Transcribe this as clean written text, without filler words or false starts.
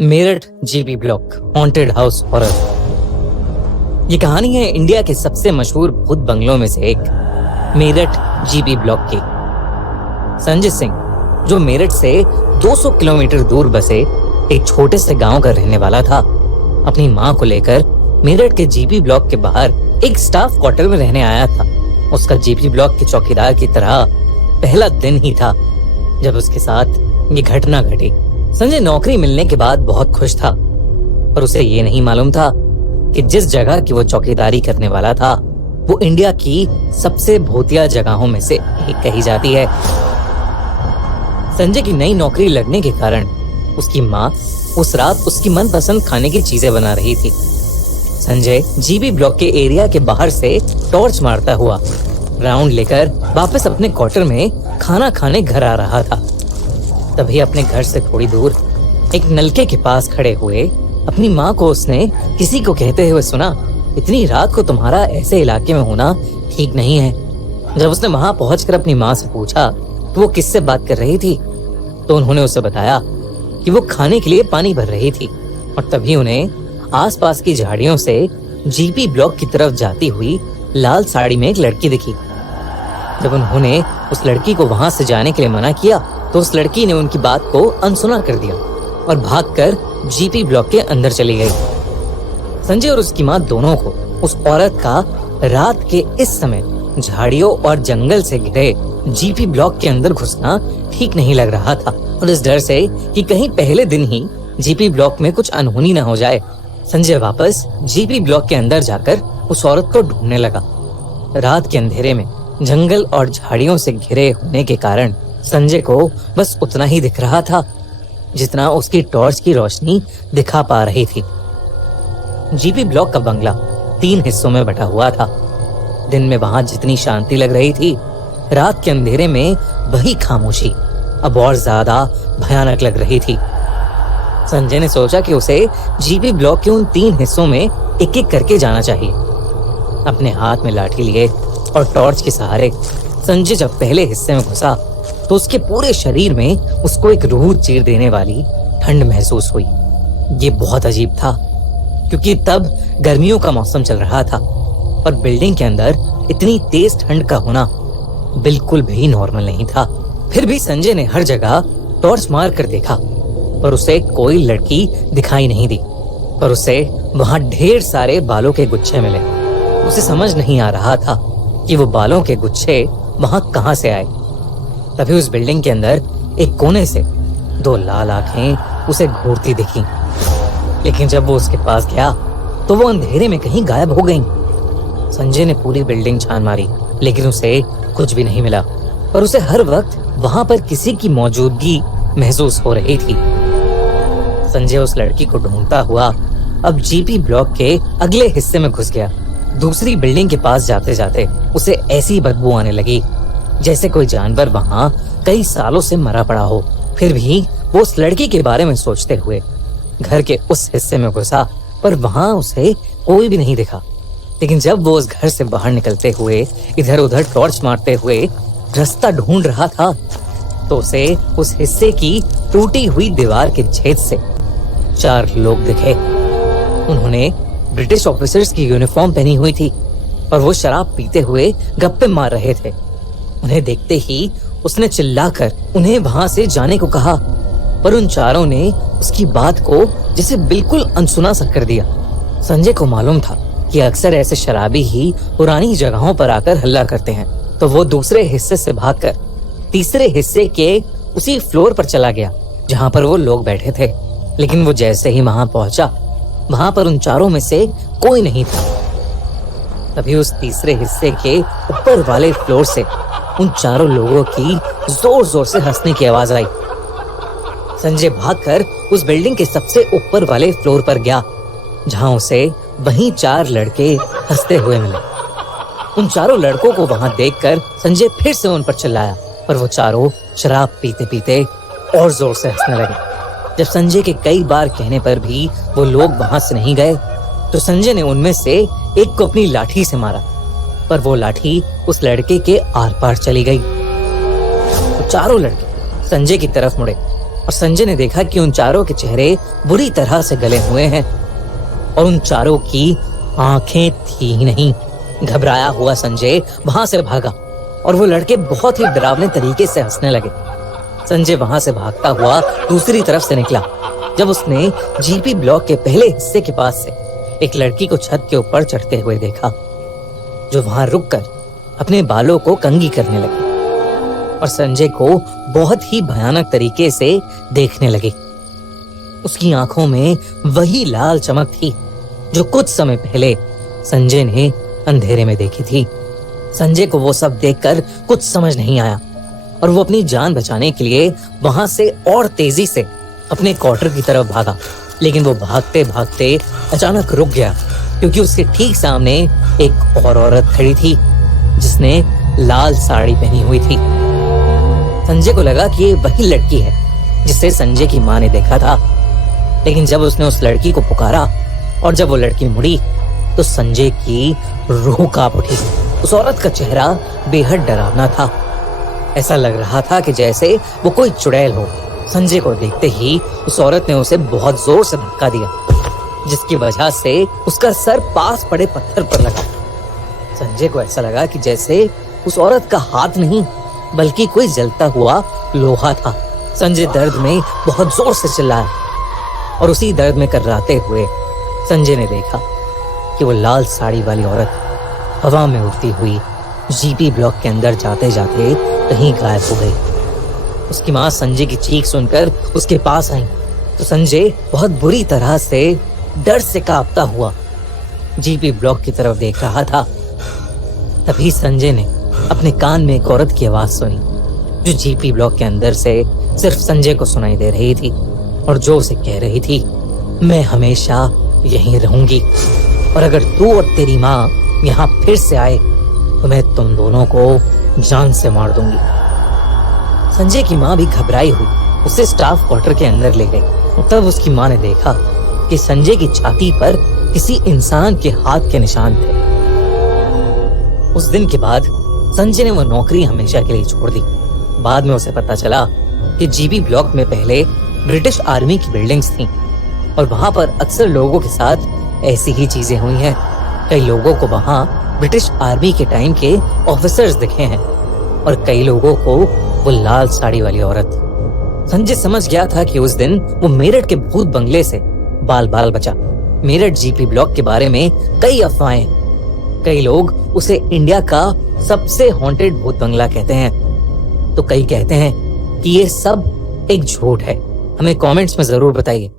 Meerut GB block haunted house horror. ये कहानी है इंडिया के सबसे मशहूर भूत बंगलों में से एक, मेरठ जीबी ब्लॉक की। संजय सिंह, जो मेरठ से 200 किलोमीटर दूर बसे एक छोटे से गांव का रहने वाला था, अपनी मां को लेकर मेरठ के जीबी ब्लॉक के बाहर एक स्टाफ क्वार्टर में रहने आया था। उसका जीबी ब्लॉक के चौकीदार की तरह पहला दिन ही था जब उसके साथ ये घटना घटी। संजय नौकरी मिलने के बाद बहुत खुश था, पर उसे ये नहीं मालूम था कि जिस जगह की वो चौकीदारी करने वाला था वो इंडिया की सबसे भूतिया जगहों में से एक कही जाती है। संजय की नई नौकरी लगने के कारण उसकी माँ उस रात उसकी मनपसंद खाने की चीजें बना रही थी। संजय जीबी ब्लॉक के एरिया के बाहर से टॉर्च मारता हुआ राउंड लेकर वापस अपने क्वार्टर में खाना खाने घर आ रहा था। तभी अपने घर से थोड़ी दूर एक नलके के पास खड़े हुए अपनी माँ को उसने किसी को कहते हुए सुना, इतनी रात को तुम्हारा ऐसे इलाके में होना ठीक नहीं है। जब उसने वहां पहुंचकर अपनी माँ से पूछा कि वो किससे बात कर रही थी, तो उन्होंने उसे बताया कि वो खाने के लिए पानी भर रही थी। और तभी उन्हें आसपास की झाड़ियों से जीपी ब्लॉक की तरफ जाती हुई लाल साड़ी में एक लड़की दिखी। जब उन्होंने उस लड़की को वहां से जाने के लिए मना किया तो उस लड़की ने उनकी बात को अनसुना कर दिया और भागकर जीपी ब्लॉक के अंदर चली गई। संजय और उसकी माँ दोनों को उस औरत का रात के इस समय झाड़ियों और जंगल से घिरे जीपी ब्लॉक के अंदर घुसना ठीक नहीं लग रहा था, और इस डर से कि कहीं पहले दिन ही जीपी ब्लॉक में कुछ अनहोनी न हो जाए, संजय वापस जीपी ब्लॉक के अंदर जाकर उस औरत को ढूंढने लगा। रात के अंधेरे में जंगल और झाड़ियों से घिरे होने के कारण संजय को बस उतना ही दिख रहा था जितना उसकी टॉर्च की रोशनी दिखा पा रही थी। जीपी ब्लॉक का बंगला 3 हिस्सों में बटा हुआ था। दिन में वहां जितनी शांति लग रही थी, रात के अंधेरे में वही खामोशी अब और ज्यादा भयानक लग रही थी। संजय ने सोचा कि उसे जीपी ब्लॉक के उन 3 हिस्सों में एक एक करके जाना चाहिए। अपने हाथ में लाठी लिए और टॉर्च के सहारे संजय जब पहले हिस्से में घुसा तो उसके पूरे शरीर में उसको एक रूह चीर देने वाली ठंड महसूस हुई। ये बहुत अजीब था क्योंकि तब गर्मियों का मौसम चल रहा था और बिल्डिंग के अंदर इतनी तेज ठंड का होना बिल्कुल भी नॉर्मल नहीं था। फिर भी संजय ने हर जगह टॉर्च मार कर देखा पर उसे कोई लड़की दिखाई नहीं दी, पर उसे वहां ढेर सारे बालों के गुच्छे मिले। उसे समझ नहीं आ रहा था कि वो बालों के गुच्छे वहां कहां से आए। तभी उस बिल्डिंग के अंदर एक कोने से 2 लाल आंखें उसे घूरती दिखी, लेकिन जब वो उसके पास गया तो वो अंधेरे में कहीं गायब हो गईं। संजय ने पूरी बिल्डिंग छान मारी लेकिन उसे कुछ भी नहीं मिला, पर उसे हर वक्त वहां पर किसी की मौजूदगी महसूस हो रही थी। संजय उस लड़की को ढूंढता हुआ अब जीपी ब्लॉक के अगले हिस्से में घुस गया। दूसरी बिल्डिंग के पास जाते जाते उसे ऐसी बदबू आने लगी जैसे कोई जानवर वहां कई सालों से मरा पड़ा हो। फिर भी वो उस लड़की के बारे में सोचते हुए घर के उस हिस्से में घुसा, पर वहां उसे कोई भी नहीं दिखा। लेकिन जब वो उस घर से बाहर निकलते हुए इधर उधर टॉर्च मारते हुए रास्ता ढूंढ रहा था तो उसे उस हिस्से की टूटी हुई दीवार के छेद से 4 लोग दिखे। उन्होंने ब्रिटिश ऑफिसर्स की यूनिफॉर्म पहनी हुई थी और वो शराब पीते हुए गप्पे मार रहे थे। उन्हें देखते ही उसने चिल्लाकर उन्हें वहां से जाने को कहा, पर उन चारों ने उसकी बात को जैसे बिल्कुल अनसुना सा कर दिया। संजय को मालूम था कि अक्सर ऐसे शराबी ही पुरानी जगहों पर आकर हल्ला करते हैं, तो वो दूसरे हिस्से से भागकर तीसरे हिस्से के उसी फ्लोर पर चला गया जहां पर वो लोग बैठे थे। लेकिन वो जैसे ही वहां पहुंचा, वहां पर उन चारों में से कोई नहीं था। तभी उस तीसरे हिस्से के ऊपर वाले फ्लोर से उन चारों लोगों की जोर जोर से हंसने की आवाज आई। संजय भागकर उस बिल्डिंग के सबसे ऊपर वाले फ्लोर पर गया जहां उसे वहीं 4 लड़के हंसते हुए मिले। उन चारों लड़कों को वहां देखकर संजय फिर से उन पर चिल्लाया, पर वो चारों शराब पीते पीते और जोर से हंसने लगे। जब संजय के कई बार कहने पर भी वो लोग वहां से नहीं गए तो संजय ने उनमें से एक को अपनी लाठी से मारा, पर वो लाठी उस लड़के के आर पार चली गई। वो चारों लड़के संजय की तरफ मुड़े और संजय ने देखा कि उन चारों के चेहरे बुरी तरह से गले हुए हैं और उन चारों की आंखें थी ही नहीं। घबराया हुआ संजय वहां से भागा और वो लड़के बहुत ही डरावने तरीके से हंसने लगे। संजय वहां से भागता हुआ दूसरी तरफ से निकला जब उसने जीपी ब्लॉक के पहले हिस्से के पास से एक लड़की को छत के ऊपर चढ़ते हुए देखा, जो वहां रुककर अपने बालों को कंघी करने लगी और संजय को बहुत ही भयानक तरीके से देखने लगी। उसकी आंखों में वही लाल चमक थी जो कुछ समय पहले संजय ने अंधेरे में देखी थी। संजय को वो सब देखकर कुछ समझ नहीं आया और वो अपनी जान बचाने के लिए वहां से और तेजी से अपने क्वार्टर की तरफ भागा। लेकिन वो भागते भागते अचानक रुक गया क्योंकि उसके ठीक सामने एक और औरत खड़ी थी जिसने लाल साड़ी पहनी हुई थी। संजय को लगा कि ये वही लड़की है जिसे संजय की माँ ने देखा था। लेकिन जब उसने उस लड़की को पुकारा और जब वो लड़की मुड़ी तो संजय की रूह कांप उठी। उस औरत का चेहरा बेहद डरावना था। ऐसा लग रहा था कि जैसे वो कोई चुड़ैल हो। संजय को देखते ही उस औरत ने उसे बहुत जोर से धक्का दिया, जिसकी वजह से उसका सर पास पड़े पत्थर पर लगा। संजय को ऐसा लगा कि जैसे उस औरत का हाथ नहीं बल्कि कोई जलता हुआ लोहा था। संजय दर्द में बहुत जोर से चिल्लाया और उसी दर्द में कर्राते हुए संजय ने देखा कि वो लाल साड़ी वाली औरत हवा में उड़ती हुई जीपी ब्लॉक के अंदर जाते जाते कहीं गायब हो गई। उसकी माँ संजय की चीख सुनकर उसके पास आई तो संजय बहुत बुरी तरह से डर से कांपता हुआ जीपी ब्लॉक की तरफ देख रहा था। तभी संजय ने अपने कान में एक औरत की आवाज सुनी जो जीपी ब्लॉक के अंदर से सिर्फ संजय को सुनाई दे रही थी और जो उसे कह रही थी, मैं हमेशा यहीं रहूंगी और अगर तू और तेरी माँ यहाँ फिर से आए तो मैं तुम दोनों को जान से मार दूंगी। संजय की माँ भी घबराई हुई उसे स्टाफ क्वार्टर के अंदर ले गई। तब उसकी माँ ने देखा कि संजय की छाती पर किसी इंसान के हाथ के निशान थे। उस दिन के बाद संजय ने वो नौकरी हमेशा के लिए छोड़ दी। बाद में उसे पता चला कि जीबी ब्लॉक में पहले ब्रिटिश आर्मी की बिल्डिंग्स थीं और वहां पर अक्सर लोगों के साथ ऐसी ही चीजें हुई हैं। कई लोगों को वहां ब्रिटिश आर्मी के टाइम के ऑफिसर्स दिखे हैं और कई लोगों को वो लाल साड़ी वाली औरत। संजय समझ गया था कि उस दिन वो मेरठ के भूत बंगले से बाल बाल बचा। मेरठ जीपी ब्लॉक के बारे में कई अफवाहें, कई लोग उसे इंडिया का सबसे हॉन्टेड भूत बंगला कहते हैं तो कई कहते हैं कि ये सब एक झूठ है। हमें कमेंट्स में जरूर बताइए।